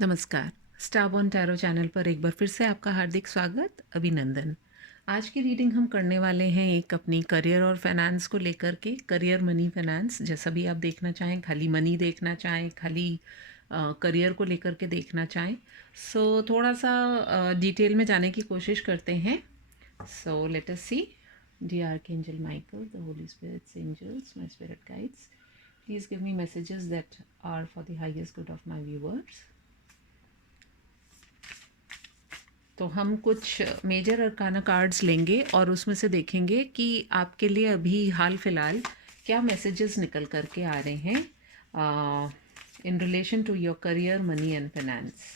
नमस्कार। स्टारबॉर्न tarot channel पर एक बार फिर से आपका हार्दिक स्वागत, अभिनंदन। आज की रीडिंग हम करने वाले हैं एक अपनी करियर और फाइनेंस को लेकर के, करियर, मनी, फाइनेंस, जैसा भी आप देखना चाहें, खाली मनी देखना चाहें, खाली करियर को लेकर के देखना चाहें। सो थोड़ा सा डिटेल में जाने की कोशिश करते हैं। So let us see. Dear archangel Michael, the holy spirits, angels, my spirit guides, please give me messages that are for the highest good of my viewers. तो हम कुछ मेजर अरकाना कार्ड्स लेंगे और उसमें से देखेंगे कि आपके लिए अभी हाल फिलहाल क्या मैसेजेस निकल करके आ रहे हैं in relation to your career, money and finance.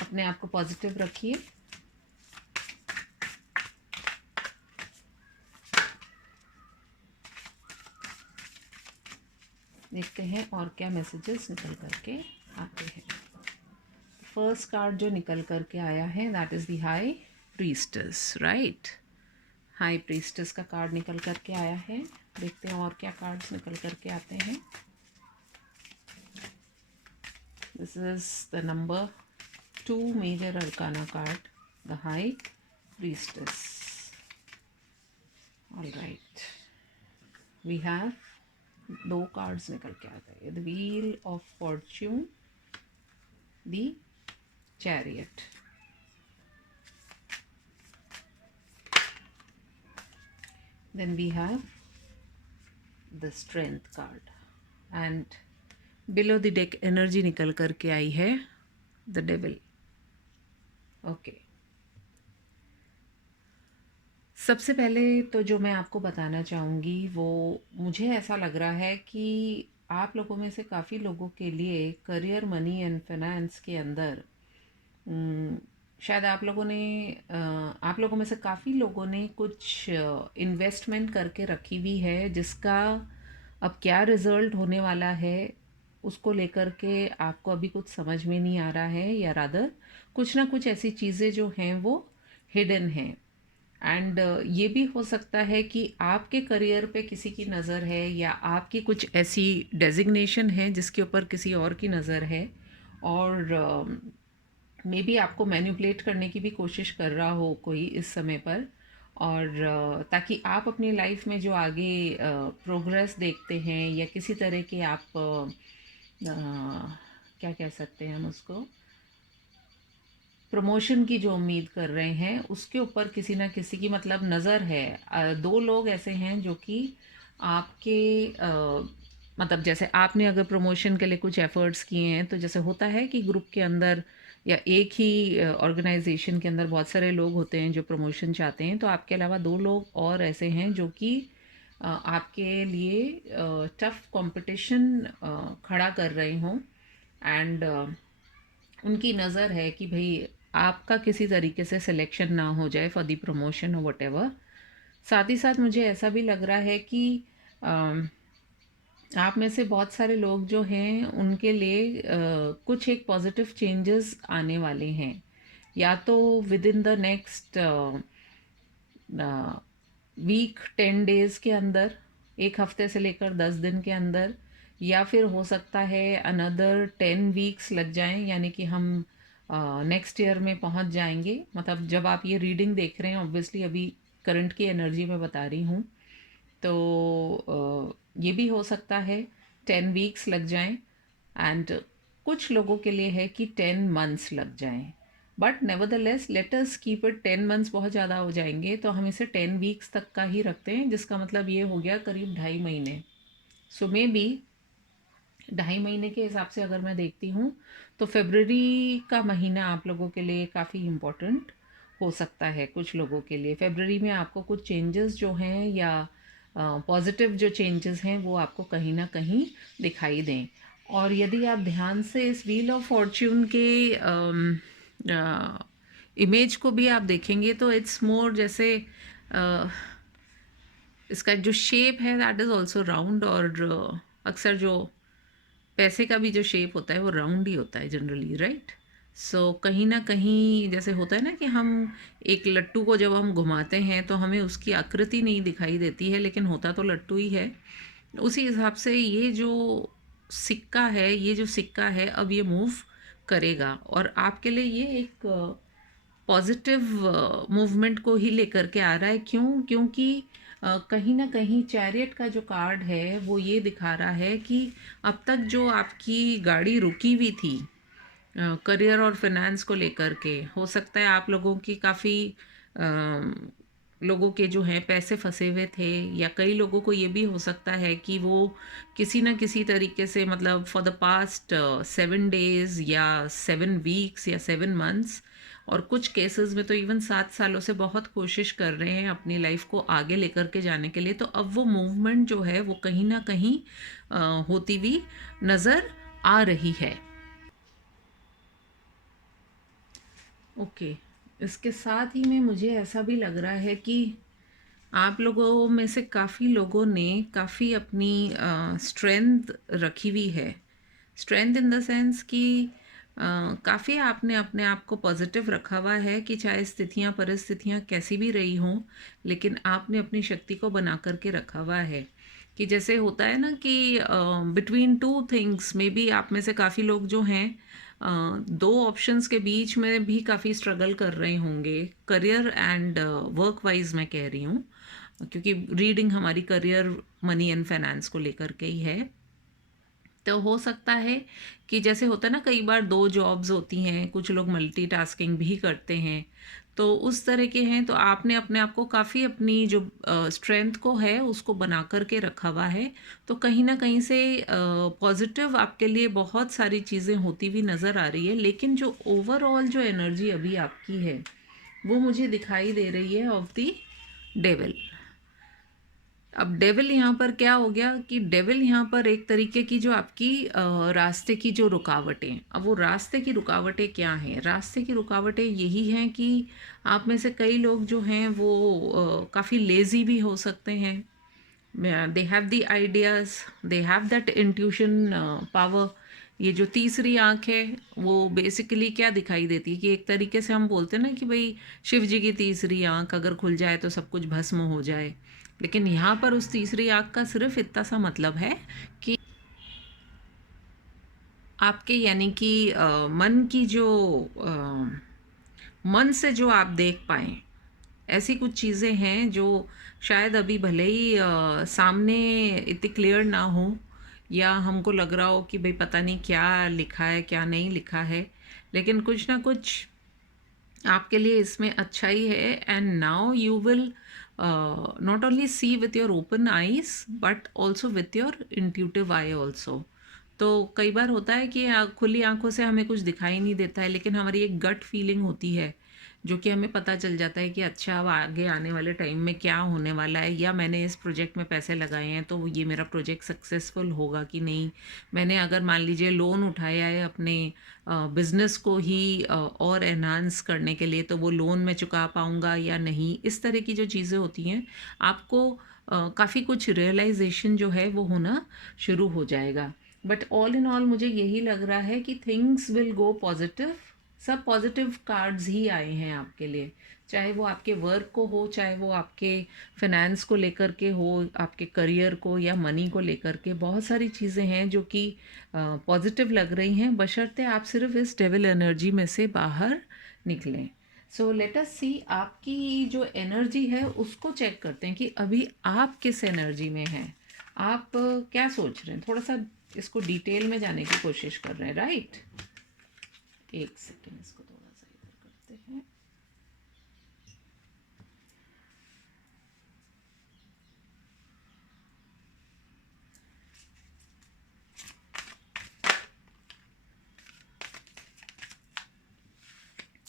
अपने आप को पॉजिटिव रखिए। देखते हैं और क्या मैसेजेस निकल करके आते हैं। फर्स्ट कार्ड जो निकल करके आया है that is the high priestess, right. High priestess का कार्ड निकल करके आया है। देखते हैं और क्या कार्ड्स निकल करके आते हैं। This is the number 2 major arcana card, the high priestess. All right, we have दो कार्ड्स निकल के आते हैं, the wheel of fortune, the chariot. Then we have the strength card and below the deck energy निकल करके आई है the devil. Okay, सबसे पहले तो जो मैं आपको बताना चाहूँगी वो, मुझे ऐसा लग रहा है कि आप लोगों में से काफ़ी लोगों के लिए करियर, मनी एंड फाइनेंस के अंदर शायद आप लोगों में से काफ़ी लोगों ने कुछ इन्वेस्टमेंट करके रखी हुई है, जिसका अब क्या रिज़ल्ट होने वाला है उसको लेकर के आपको अभी कुछ समझ में नहीं आ रहा है, या रादर कुछ ना कुछ ऐसी चीज़ें जो हैं वो हिडन हैं। एंड ये भी हो सकता है कि आपके करियर पे किसी की नज़र है, या आपकी कुछ ऐसी डेजिग्नेशन है जिसके ऊपर किसी और की नज़र है, और मे बी आपको मैनिपुलेट करने की भी कोशिश कर रहा हो कोई इस समय पर। और ताकि आप अपनी लाइफ में जो आगे प्रोग्रेस देखते हैं, या किसी तरह के आप क्या कह सकते हैं हम उसको, प्रमोशन की जो उम्मीद कर रहे हैं उसके ऊपर किसी ना किसी की मतलब नज़र है। दो लोग ऐसे हैं जो कि आपके मतलब जैसे आपने अगर प्रमोशन के लिए कुछ एफर्ट्स किए हैं, तो जैसे होता है कि ग्रुप के अंदर या एक ही ऑर्गेनाइजेशन के अंदर बहुत सारे लोग होते हैं जो प्रमोशन चाहते हैं, तो आपके अलावा दो लोग और ऐसे हैं जो कि आपके लिए टफ कंपटीशन खड़ा कर रहे हों। एंड उनकी नज़र है कि भाई आपका किसी तरीके से सिलेक्शन ना हो जाए फॉर दी प्रमोशन और वट एवर। साथ ही साथ मुझे ऐसा भी लग रहा है कि आप में से बहुत सारे लोग जो हैं उनके लिए कुछ एक पॉजिटिव चेंजेस आने वाले हैं, या तो within the next week, 10 days के अंदर, एक हफ्ते से लेकर 10 दिन के अंदर, या फिर हो सकता है अनदर 10 वीक्स लग जाएं, यानी कि हम नेक्स्ट ईयर में पहुंच जाएंगे। मतलब जब आप ये रीडिंग देख रहे हैं, ऑब्वियसली अभी करंट की एनर्जी में बता रही हूँ, तो ये भी हो सकता है 10 वीक्स लग जाएं, एंड कुछ लोगों के लिए है कि 10 मंथ्स लग जाएं। But nevertheless let us keep it, 10 months बहुत ज़्यादा हो जाएंगे, तो हम इसे 10 वीक्स तक का ही रखते हैं, जिसका मतलब ये हो गया करीब 2.5 महीने। सो मे बी 2.5 महीने के हिसाब से अगर मैं देखती हूँ, तो फेबररी का महीना आप लोगों के लिए काफ़ी इम्पोर्टेंट हो सकता है। कुछ लोगों के लिए फेबररी में आपको कुछ चेंजेस जो हैं, या पॉजिटिव जो चेंजेस हैं वो आपको कहीं ना कहीं दिखाई दें। और यदि आप ध्यान से इस व्हील ऑफ फॉर्च्यून के इमेज को भी आप देखेंगे, तो इट्स मोर जैसे इसका जो शेप है दैट इज़ ऑल्सो राउंड, और अक्सर जो पैसे का भी जो शेप होता है वो राउंड ही होता है जनरली, राइट। सो कहीं ना कहीं जैसे होता है ना कि हम एक लट्टू को जब हम घुमाते हैं तो हमें उसकी आकृति नहीं दिखाई देती है, लेकिन होता तो लट्टू ही है। उसी हिसाब से ये जो सिक्का है, ये जो सिक्का है अब ये मूव करेगा और आपके लिए ये एक पॉजिटिव मूवमेंट को ही लेकर के आ रहा है। क्यों? क्योंकि कहीं ना कहीं चैरियट का जो कार्ड है वो ये दिखा रहा है कि अब तक जो आपकी गाड़ी रुकी हुई थी करियर और फाइनेंस को लेकर के, हो सकता है आप लोगों की काफ़ी लोगों के जो हैं पैसे फंसे हुए थे, या कई लोगों को ये भी हो सकता है कि वो किसी ना किसी तरीके से मतलब फॉर द पास्ट 7 डेज या 7 वीक्स या 7 मंथ्स, और कुछ केसेस में तो इवन 7 सालों से बहुत कोशिश कर रहे हैं अपनी लाइफ को आगे लेकर के जाने के लिए। तो अब वो मूवमेंट जो है वो कहीं ना कहीं होती हुई नज़र आ रही है। ओके, इसके साथ ही में मुझे ऐसा भी लग रहा है कि आप लोगों में से काफ़ी लोगों ने काफ़ी अपनी स्ट्रेंथ रखी हुई है। स्ट्रेंथ इन द सेंस कि काफ़ी आपने अपने आप को पॉजिटिव रखा हुआ है कि चाहे स्थितियाँ परिस्थितियाँ कैसी भी रही हों, लेकिन आपने अपनी शक्ति को बना करके रखा हुआ है। कि जैसे होता है ना कि बिटवीन टू थिंग्स में भी आप में से काफ़ी लोग जो हैं दो ऑप्शंस के बीच में भी काफ़ी स्ट्रगल कर रहे होंगे, करियर एंड वर्क वाइज मैं कह रही हूँ, क्योंकि रीडिंग हमारी करियर, मनी एंड फाइनेंस को लेकर के ही है। तो हो सकता है कि जैसे होता है ना, कई बार दो जॉब्स होती हैं, कुछ लोग मल्टीटास्किंग भी करते हैं, तो उस तरह के हैं। तो आपने अपने आप को काफ़ी अपनी जो स्ट्रेंथ को है उसको बना करके रखा हुआ है। तो कहीं ना कहीं से पॉजिटिव आपके लिए बहुत सारी चीज़ें होती हुई नज़र आ रही है। लेकिन जो ओवरऑल जो एनर्जी अभी आपकी है वो मुझे दिखाई दे रही है ऑफ द डेविल। अब डेविल यहाँ पर क्या हो गया कि डेविल यहाँ पर एक तरीके की जो आपकी रास्ते की जो रुकावटें, अब वो रास्ते की रुकावटें क्या हैं? रास्ते की रुकावटें यही हैं कि आप में से कई लोग जो हैं वो काफ़ी लेज़ी भी हो सकते हैं। They have the ideas, they have that intuition power. ये जो तीसरी आंख है वो बेसिकली क्या दिखाई देती है कि एक तरीके से हम बोलते हैं ना कि भाई शिव जी की तीसरी आंख अगर खुल जाए तो सब कुछ भस्म हो जाए। लेकिन यहाँ पर उस तीसरी आंख का सिर्फ इतना सा मतलब है कि आपके यानी कि मन की जो मन से जो आप देख पाएँ, ऐसी कुछ चीज़ें हैं जो शायद अभी भले ही सामने इतनी क्लियर ना हो, या हमको लग रहा हो कि भाई पता नहीं क्या लिखा है क्या नहीं लिखा है, लेकिन कुछ ना कुछ आपके लिए इसमें अच्छा ही है। And now you will not only see with your open eyes but also with your intuitive eye also. तो कई बार होता है कि खुली आंखों से हमें कुछ दिखाई नहीं देता है, लेकिन हमारी एक गट फीलिंग होती है जो कि हमें पता चल जाता है कि अच्छा अब आगे आने वाले टाइम में क्या होने वाला है, या मैंने इस प्रोजेक्ट में पैसे लगाए हैं तो ये मेरा प्रोजेक्ट सक्सेसफुल होगा कि नहीं। मैंने अगर मान लीजिए लोन उठाया है अपने बिज़नेस को ही और एनहांस करने के लिए, तो वो लोन मैं चुका पाऊँगा या नहीं। इस तरह की जो चीज़ें होती हैं आपको काफ़ी कुछ रियलाइजेशन जो है वो होना शुरू हो जाएगा। बट ऑल इन ऑल मुझे यही लग रहा है कि थिंग्स विल गो पॉजिटिव। सब पॉजिटिव कार्ड्स ही आए हैं आपके लिए, चाहे वो आपके वर्क को हो, चाहे वो आपके फाइनेंस को लेकर के हो, आपके करियर को या मनी को लेकर के। बहुत सारी चीज़ें हैं जो कि पॉजिटिव लग रही हैं, बशर्ते आप सिर्फ इस डेविल एनर्जी में से बाहर निकलें। सो लेट अस सी, आपकी जो एनर्जी है उसको चेक करते हैं कि अभी आप किस एनर्जी में हैं, आप क्या सोच रहे हैं। थोड़ा सा इसको डिटेल में जाने की कोशिश कर रहे हैं, राइट? एक सेकेंड, इसको थोड़ा सा इधर करते हैं।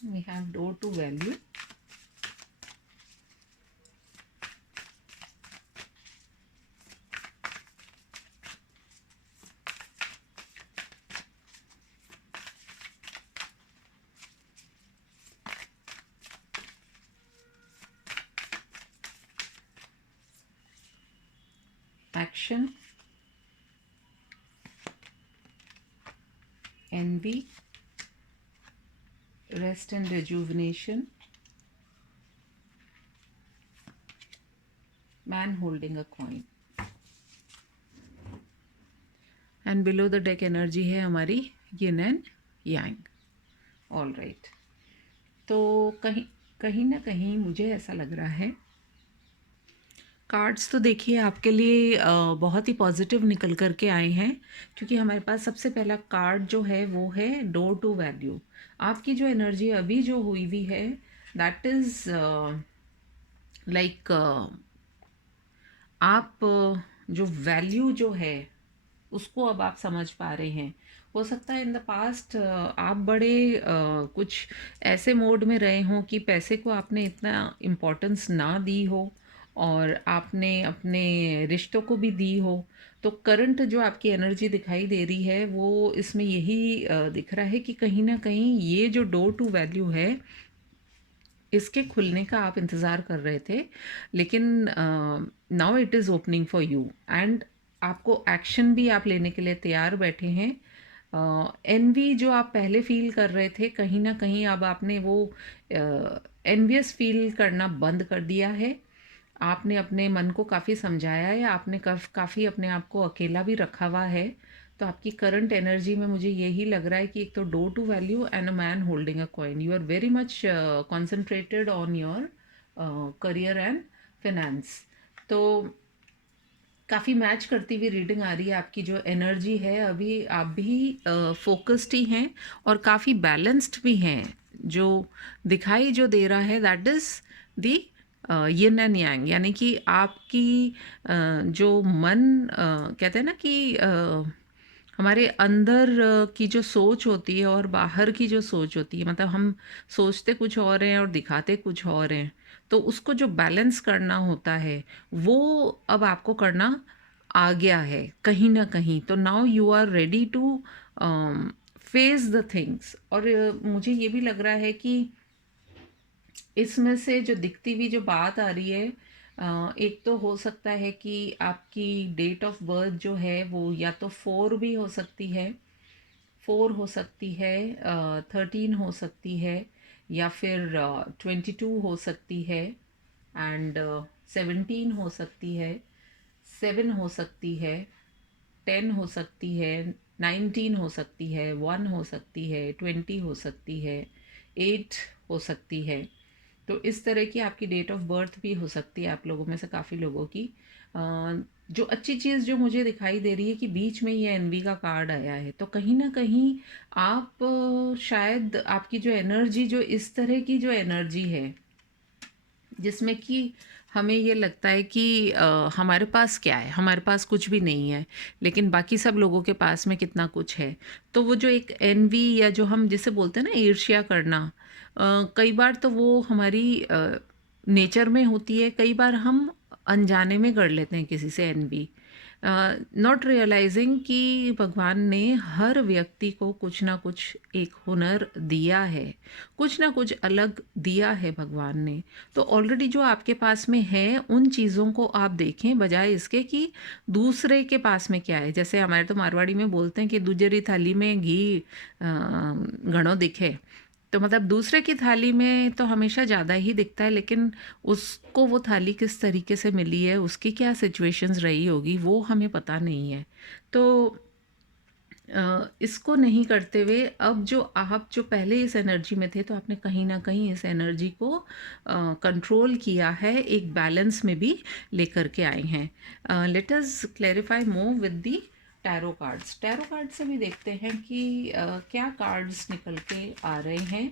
We have door to value. Action, envy, rest and rejuvenation, man holding a coin. And below the deck energy है हमारी yin and yang. All right, तो कहीं कहीं ना कहीं मुझे ऐसा लग रहा है कार्ड्स तो देखिए आपके लिए बहुत ही पॉजिटिव निकल कर के आए हैं, क्योंकि हमारे पास सबसे पहला कार्ड जो है वो है डोर टू वैल्यू। आपकी जो एनर्जी अभी जो हुई हुई है दैट इज़ लाइक आप जो वैल्यू जो है उसको अब आप समझ पा रहे हैं। हो सकता है इन द पास्ट आप बड़े कुछ ऐसे मोड में रहे हों कि पैसे को आपने इतना इम्पोर्टेंस ना दी हो और आपने अपने रिश्तों को भी दी हो। तो करंट जो आपकी एनर्जी दिखाई दे रही है वो इसमें यही दिख रहा है कि कहीं ना कहीं ये जो डोर टू वैल्यू है इसके खुलने का आप इंतज़ार कर रहे थे, लेकिन now it is opening for you and आपको एक्शन भी आप लेने के लिए तैयार बैठे हैं। एनवी जो आप पहले फील कर रहे थे, कहीं ना कहीं अब आपने वो एनवियस फील करना बंद कर दिया है। आपने अपने मन को काफ़ी समझाया है, आपने काफ़ी अपने आप को अकेला भी रखा हुआ है। तो आपकी करंट एनर्जी में मुझे यही लग रहा है कि एक तो door to value and a man holding a coin, you are very much concentrated on your career and finance. तो काफ़ी मैच करती हुई रीडिंग आ रही है। आपकी जो एनर्जी है अभी आप भी फोकस्ड ही हैं और काफ़ी बैलेंस्ड भी हैं। जो दिखाई जो दे रहा है that is the yin and yang, यानी कि आपकी जो मन कहते हैं ना कि हमारे अंदर की जो सोच होती है और बाहर की जो सोच होती है, मतलब हम सोचते कुछ और हैं और दिखाते कुछ और हैं। तो उसको जो बैलेंस करना होता है वो अब आपको करना आ गया है कहीं ना कहीं। तो now you are ready to face the things. और मुझे ये भी लग रहा है कि इसमें से जो दिखती हुई जो बात आ रही है, एक तो हो सकता है कि आपकी डेट ऑफ बर्थ जो है वो या तो 4 भी हो सकती है, 4 हो सकती है, 13 हो सकती है, या फिर 22 हो सकती है, एंड 17 हो सकती है, 7 हो सकती है, 10 हो सकती है, 19 हो सकती है, 1 हो सकती है, 20 हो सकती है, 8 हो सकती है। तो इस तरह की आपकी डेट ऑफ बर्थ भी हो सकती है आप लोगों में से काफ़ी लोगों की। जो अच्छी चीज़ जो मुझे दिखाई दे रही है कि बीच में ये एनवी का कार्ड आया है, तो कहीं ना कहीं आप शायद आपकी जो एनर्जी, जो इस तरह की जो एनर्जी है जिसमें कि हमें ये लगता है कि हमारे पास क्या है, हमारे पास कुछ भी नहीं है, लेकिन बाकी सब लोगों के पास में कितना कुछ है। तो वो जो एक एनवी या जो हम जिसे बोलते हैं ना ईर्ष्या करना, कई बार तो वो हमारी नेचर में होती है, कई बार हम अनजाने में कर लेते हैं किसी से एनवी, नॉट रियलाइजिंग कि भगवान ने हर व्यक्ति को कुछ ना कुछ एक हुनर दिया है, कुछ ना कुछ अलग दिया है भगवान ने। तो ऑलरेडी जो आपके पास में है उन चीज़ों को आप देखें, बजाय इसके कि दूसरे के पास में क्या है। जैसे हमारे तो मारवाड़ी में बोलते हैं कि दूसरी थाली में घी घणो दिखे। तो मतलब दूसरे की थाली में तो हमेशा ज़्यादा ही दिखता है, लेकिन उसको वो थाली किस तरीके से मिली है, उसकी क्या सिचुएशंस रही होगी, वो हमें पता नहीं है। तो इसको नहीं करते हुए अब जो आप जो पहले इस एनर्जी में थे, तो आपने कहीं ना कहीं इस एनर्जी को कंट्रोल किया है, एक बैलेंस में भी लेकर के आए हैं। Let us clarify more with the tarot cards. Tarot card से भी देखते हैं कि क्या कार्ड्स निकल के आ रहे हैं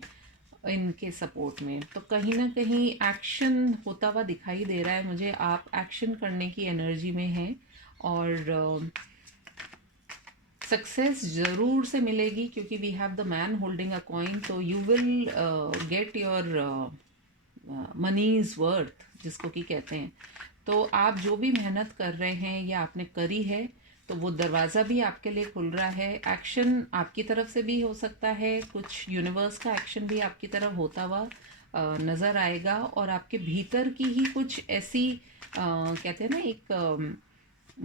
इनके सपोर्ट में। तो कहीं ना कहीं एक्शन होता हुआ दिखाई दे रहा है मुझे, आप एक्शन करने की एनर्जी में हैं और सक्सेस ज़रूर से मिलेगी, क्योंकि we have the man holding a coin. तो you will get your money's worth, जिसको कि कहते हैं। तो आप जो भी मेहनत कर रहे हैं या आपने करी है, तो वो दरवाज़ा भी आपके लिए खुल रहा है। एक्शन आपकी तरफ से भी हो सकता है, कुछ यूनिवर्स का एक्शन भी आपकी तरफ होता हुआ नज़र आएगा, और आपके भीतर की ही कुछ ऐसी कहते हैं ना एक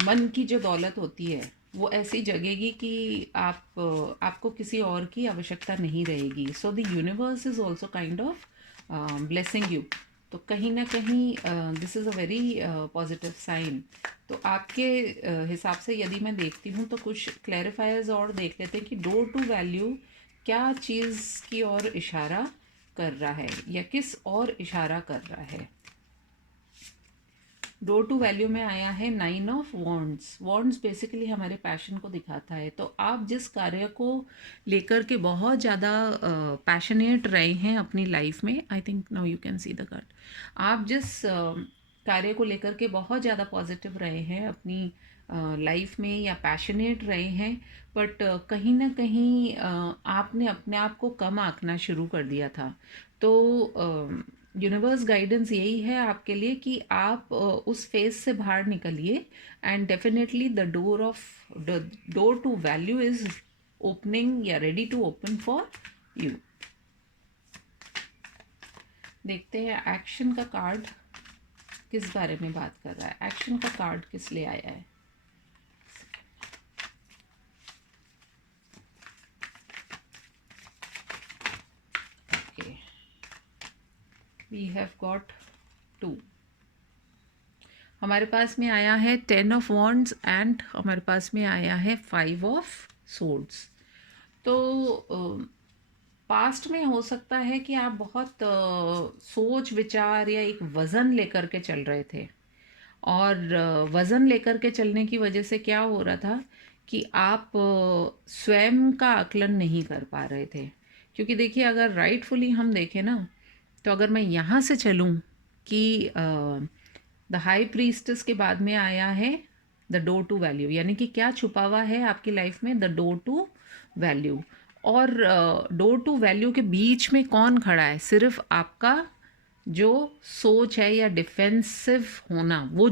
मन की जो दौलत होती है वो ऐसी जगेगी कि आपको किसी और की आवश्यकता नहीं रहेगी। So the universe is also kind of blessing you तो कहीं ना कहीं this is a very positive sign. तो आपके हिसाब से यदि मैं देखती हूँ तो कुछ क्लैरिफायर्स और देख लेते हैं कि डोर टू वैल्यू क्या चीज़ की ओर इशारा कर रहा है या किस और इशारा कर रहा है। डोर टू वैल्यू में आया है 9 ऑफ वॉन्ड्स। वॉन्ड्स बेसिकली हमारे पैशन को दिखाता है। तो आप जिस कार्य को लेकर के बहुत ज़्यादा पैशनेट रहे हैं अपनी लाइफ में, I think now you can see the card. आप जिस कार्य को लेकर के बहुत ज़्यादा पॉजिटिव रहे हैं अपनी लाइफ में या पैशनेट रहे हैं, बट कहीं ना कहीं आपने अपने आप को कम आंकना शुरू कर दिया था। तो यूनिवर्स गाइडेंस यही है आपके लिए कि आप उस फेज से बाहर निकलिए and definitely the door to value is opening या ready to open for you. देखते हैं एक्शन का कार्ड किस बारे में बात कर रहा है। एक्शन का कार्ड किस लिए आया है। Okay, we have got 2। हमारे पास में आया है 10 ऑफ वॉन्ड्स एंड हमारे पास में आया है 5 ऑफ सोर्ड्स। तो पास्ट में हो सकता है कि आप बहुत सोच विचार या एक वज़न लेकर के चल रहे थे, और वज़न लेकर के चलने की वजह से क्या हो रहा था कि आप स्वयं का आकलन नहीं कर पा रहे थे। क्योंकि देखिए, अगर राइटफुली हम देखें ना, तो अगर मैं यहाँ से चलूँ कि द हाई प्रीस्टेस के बाद में आया है द डोर टू वैल्यू, यानी कि क्या छुपा हुआ है आपकी लाइफ में, द डोर टू वैल्यू। और डोर टू वैल्यू के बीच में कौन खड़ा है? सिर्फ आपका जो सोच है या डिफेंसिव होना, वो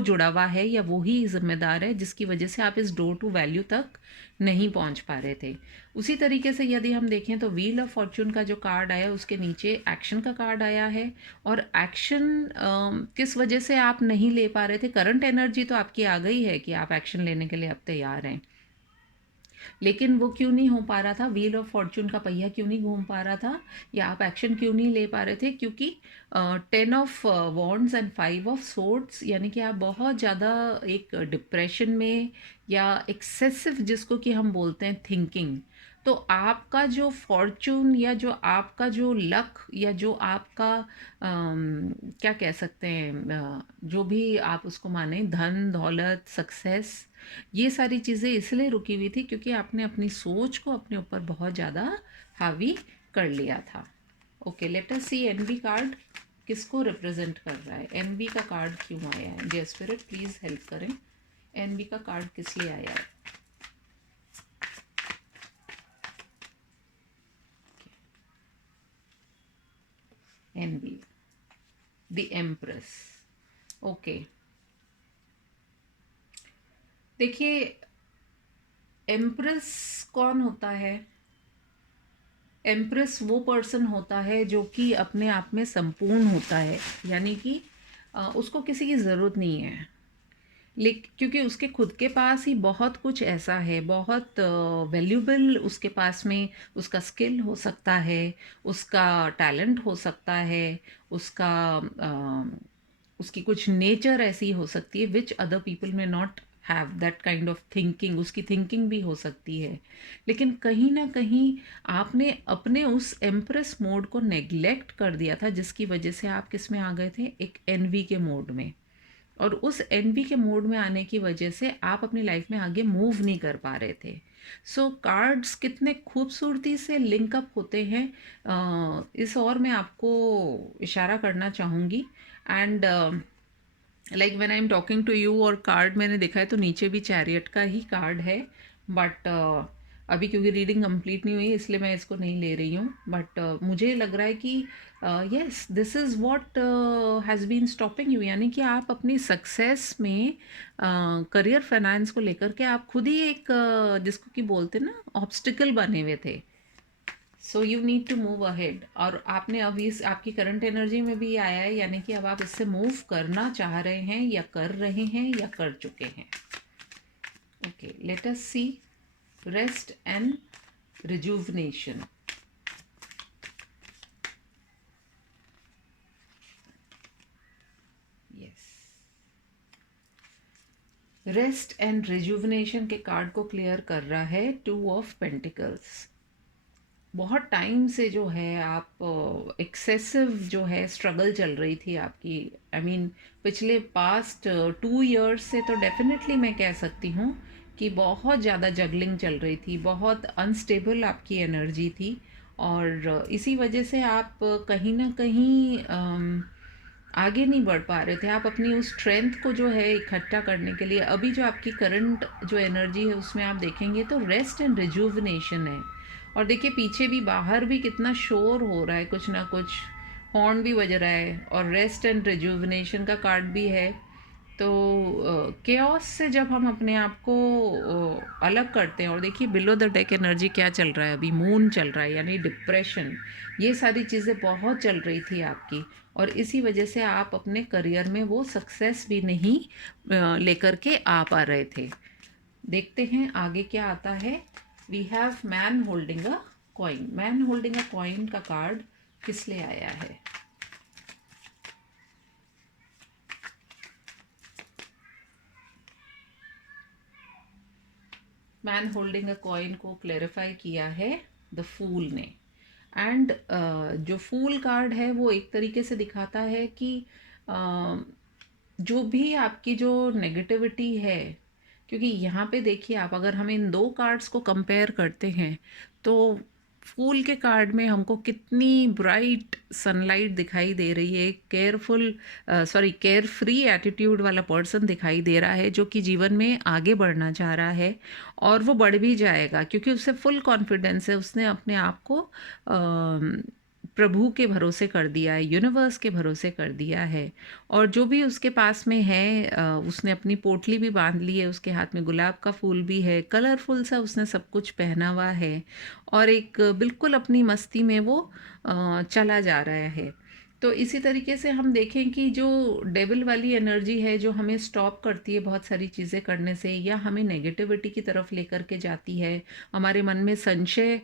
जुड़ा हुआ है, या वो ही जिम्मेदार है जिसकी वजह से आप इस डोर टू वैल्यू तक नहीं पहुंच पा रहे थे। उसी तरीके से यदि हम देखें तो व्हील ऑफ फॉर्चून का जो कार्ड आया उसके नीचे एक्शन का कार्ड आया है। और एक्शन किस वजह से आप नहीं ले पा रहे थे? करंट एनर्जी तो आपकी आ गई है कि आप एक्शन लेने के लिए अब तैयार हैं, लेकिन वो क्यों नहीं हो पा रहा था? व्हील ऑफ फॉर्चून का पहिया क्यों नहीं घूम पा रहा था, या आप एक्शन क्यों नहीं ले पा रहे थे? क्योंकि 10 of wands and 5 of swords, यानी कि आप बहुत ज़्यादा एक डिप्रेशन में या एक्सेसिव, जिसको कि हम बोलते हैं थिंकिंग। तो आपका जो फॉर्चून या जो आपका जो लक या जो आपका क्या कह सकते हैं, जो भी आप उसको माने, धन दौलत सक्सेस, ये सारी चीज़ें इसलिए रुकी हुई थी क्योंकि आपने अपनी सोच को अपने ऊपर बहुत ज़्यादा हावी कर लिया था। Okay, let us see NB card किसको रिप्रेजेंट कर रहा है। एनबी का कार्ड क्यों आया है? डियर स्पिरिट प्लीज़ हेल्प करें। एनबी का कार्ड किस लिए आया है? NB the empress. ओके, देखिए, एम्प्रेस कौन होता है? एम्प्रेस वो पर्सन होता है जो कि अपने आप में संपूर्ण होता है, यानी कि उसको किसी की ज़रूरत नहीं है, लेकिन क्योंकि उसके खुद के पास ही बहुत कुछ ऐसा है, बहुत वैल्यूबल उसके पास में उसका स्किल हो सकता है, उसका टैलेंट हो सकता है, उसका उसकी कुछ नेचर ऐसी हो सकती है विच अदर पीपल में not have that kind of thinking. उसकी थिंकिंग भी हो सकती है, लेकिन कहीं ना कहीं आपने अपने उस एम्प्रेस मोड को नेग्लेक्ट कर दिया था, जिसकी वजह से आप किस में आ गए थे? एक एनवी के मोड में। और उस एनवी के मोड में आने की वजह से आप अपनी लाइफ में आगे मूव नहीं कर पा रहे थे। सो कार्ड्स कितने खूबसूरती से लिंक अप होते हैं, इस और मैं आपको इशारा करना चाहूँगी। And like when I am talking to you और कार्ड मैंने देखा है तो नीचे भी चैरियट का ही कार्ड है, बट अभी क्योंकि रीडिंग कंप्लीट नहीं हुई इसलिए मैं इसको नहीं ले रही हूँ। बट मुझे लग रहा है कि yes, this is what has been stopping you, यानी कि आप अपनी सक्सेस में करियर फाइनेंस को लेकर के आप खुद ही एक जिसको कि बोलते हैं ना, ऑब्स्टिकल बने हुए थे। So you need to move ahead. और आपने अब इस आपकी करंट एनर्जी में भी आया है, यानी कि अब आप इससे मूव करना चाह रहे हैं या कर रहे हैं या कर चुके हैं। Okay, let us see rest and rejuvenation. Rest and rejuvenation के कार्ड को क्लियर कर रहा है 2 ऑफ पेंटिकल्स। बहुत टाइम से जो है आप एक्सेसिव जो है स्ट्रगल चल रही थी आपकी। आई मीन पिछले पास्ट 2 इयर्स से तो डेफिनेटली मैं कह सकती हूँ कि बहुत ज़्यादा जगलिंग चल रही थी, बहुत अनस्टेबल आपकी एनर्जी थी। और इसी वजह से आप कहीं ना कहीं आगे नहीं बढ़ पा रहे थे। आप अपनी उस स्ट्रेंथ को जो है इकट्ठा करने के लिए अभी जो आपकी करंट जो एनर्जी है उसमें आप देखेंगे तो रेस्ट एंड रिजुवनेशन है। और देखिए पीछे भी बाहर भी कितना शोर हो रहा है, कुछ ना कुछ हॉर्न भी बज रहा है और रेस्ट एंड रिजुवनेशन का कार्ड भी है। तो केओस से जब हम अपने आप को अलग करते हैं, और देखिए बिलो द डेक एनर्जी क्या चल रहा है अभी, मून चल रहा है यानी डिप्रेशन, ये सारी चीज़ें बहुत चल रही थी आपकी। और इसी वजह से आप अपने करियर में वो सक्सेस भी नहीं लेकर के आ पा रहे थे। देखते हैं आगे क्या आता है। We have man holding a coin. Man holding a coin का कार्ड किस लिए आया है? मैन होल्डिंग अ कॉइन को क्लेरिफाई किया है द फूल ने। एंड जो फूल कार्ड है वो एक तरीके से दिखाता है कि uh, जो भी आपकी जो नेगेटिविटी है, क्योंकि यहाँ पे देखिए आप अगर हम इन दो कार्ड्स को कंपेयर करते हैं तो फूल के कार्ड में हमको कितनी ब्राइट सनलाइट दिखाई दे रही है, केयर फ्री एटीट्यूड वाला पर्सन दिखाई दे रहा है जो कि जीवन में आगे बढ़ना चाह रहा है। और वो बढ़ भी जाएगा क्योंकि उसे फुल कॉन्फिडेंस है, उसने अपने आप को प्रभु के भरोसे कर दिया है, यूनिवर्स के भरोसे कर दिया है। और जो भी उसके पास में है उसने अपनी पोटली भी बांध ली है, उसके हाथ में गुलाब का फूल भी है, कलरफुल सा उसने सब कुछ पहना हुआ है और एक बिल्कुल अपनी मस्ती में वो चला जा रहा है। तो इसी तरीके से हम देखें कि जो डेविल वाली एनर्जी है जो हमें स्टॉप करती है बहुत सारी चीज़ें करने से या हमें नेगेटिविटी की तरफ लेकर के जाती है, हमारे मन में संशय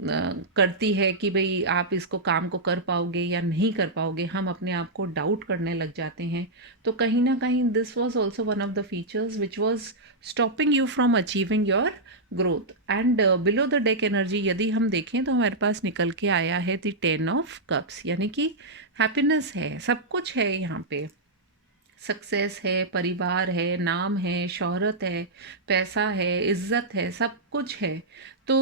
करती है कि भाई आप इसको काम को कर पाओगे या नहीं कर पाओगे, हम अपने आप को डाउट करने लग जाते हैं। तो कहीं ना कहीं this was also one of the features which was stopping you from achieving your growth. And below the deck energy यदि हम देखें तो हमारे पास निकल के आया है द 10 ऑफ कप्स, यानी कि हैप्पीनेस है, सब कुछ है यहाँ पे। सक्सेस है, परिवार है, नाम है, शोहरत है, पैसा है, इज्जत है, सब कुछ है। तो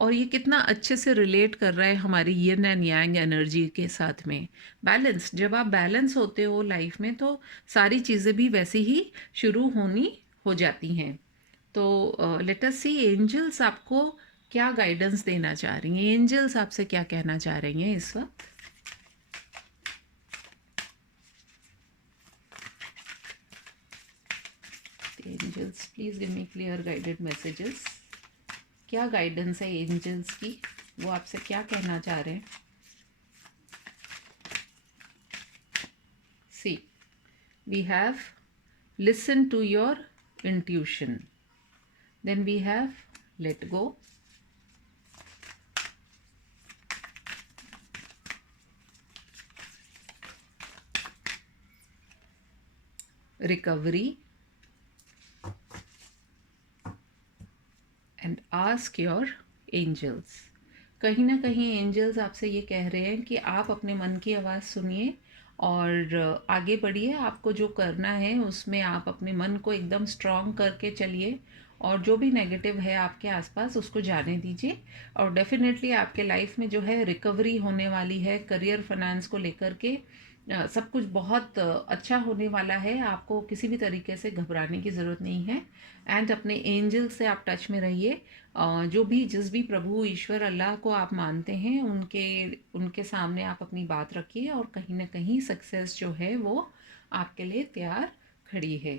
और ये कितना अच्छे से रिलेट कर रहा है हमारी यिन एंड यांग एनर्जी के साथ में। बैलेंस, जब आप बैलेंस होते हो लाइफ में तो सारी चीज़ें भी वैसी ही शुरू होनी हो जाती हैं। तो लेट अस सी एंजल्स आपको क्या गाइडेंस देना चाह रही हैं, एंजल्स आपसे क्या कहना चाह रही हैं इस वक्त। Angels please give me clear guided messages. क्या गाइडेंस है एंजल्स की, वो आपसे क्या कहना चाह रहे हैं? See, we have listen to your intuition, then we have let go, recovery and ask your angels. कहीं ना कहीं एंजल्स आपसे ये कह रहे हैं कि आप अपने मन की आवाज़ सुनिए और आगे बढ़िए। आपको जो करना है उसमें आप अपने मन को एकदम स्ट्रॉन्ग करके चलिए और जो भी नेगेटिव है आपके आसपास उसको जाने दीजिए। और डेफिनेटली आपके लाइफ में जो है रिकवरी होने वाली है, करियर फाइनेंस को लेकर के सब कुछ बहुत अच्छा होने वाला है। आपको किसी भी तरीके से घबराने की ज़रूरत नहीं है। एंड अपने एंजल से आप टच में रहिए। जो भी जिस भी प्रभु ईश्वर अल्लाह को आप मानते हैं उनके उनके सामने आप अपनी बात रखिए और कहीं ना कहीं सक्सेस जो है वो आपके लिए तैयार खड़ी है।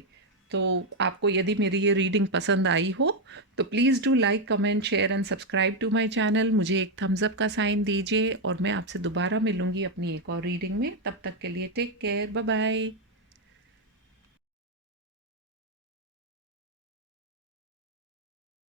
तो आपको यदि मेरी ये रीडिंग पसंद आई हो तो please do like, comment, share and subscribe to my channel. मुझे एक थम्स अप का साइन दीजिए और मैं आपसे दोबारा मिलूँगी अपनी एक और रीडिंग में। तब तक के लिए टेक केयर, बाय बाय।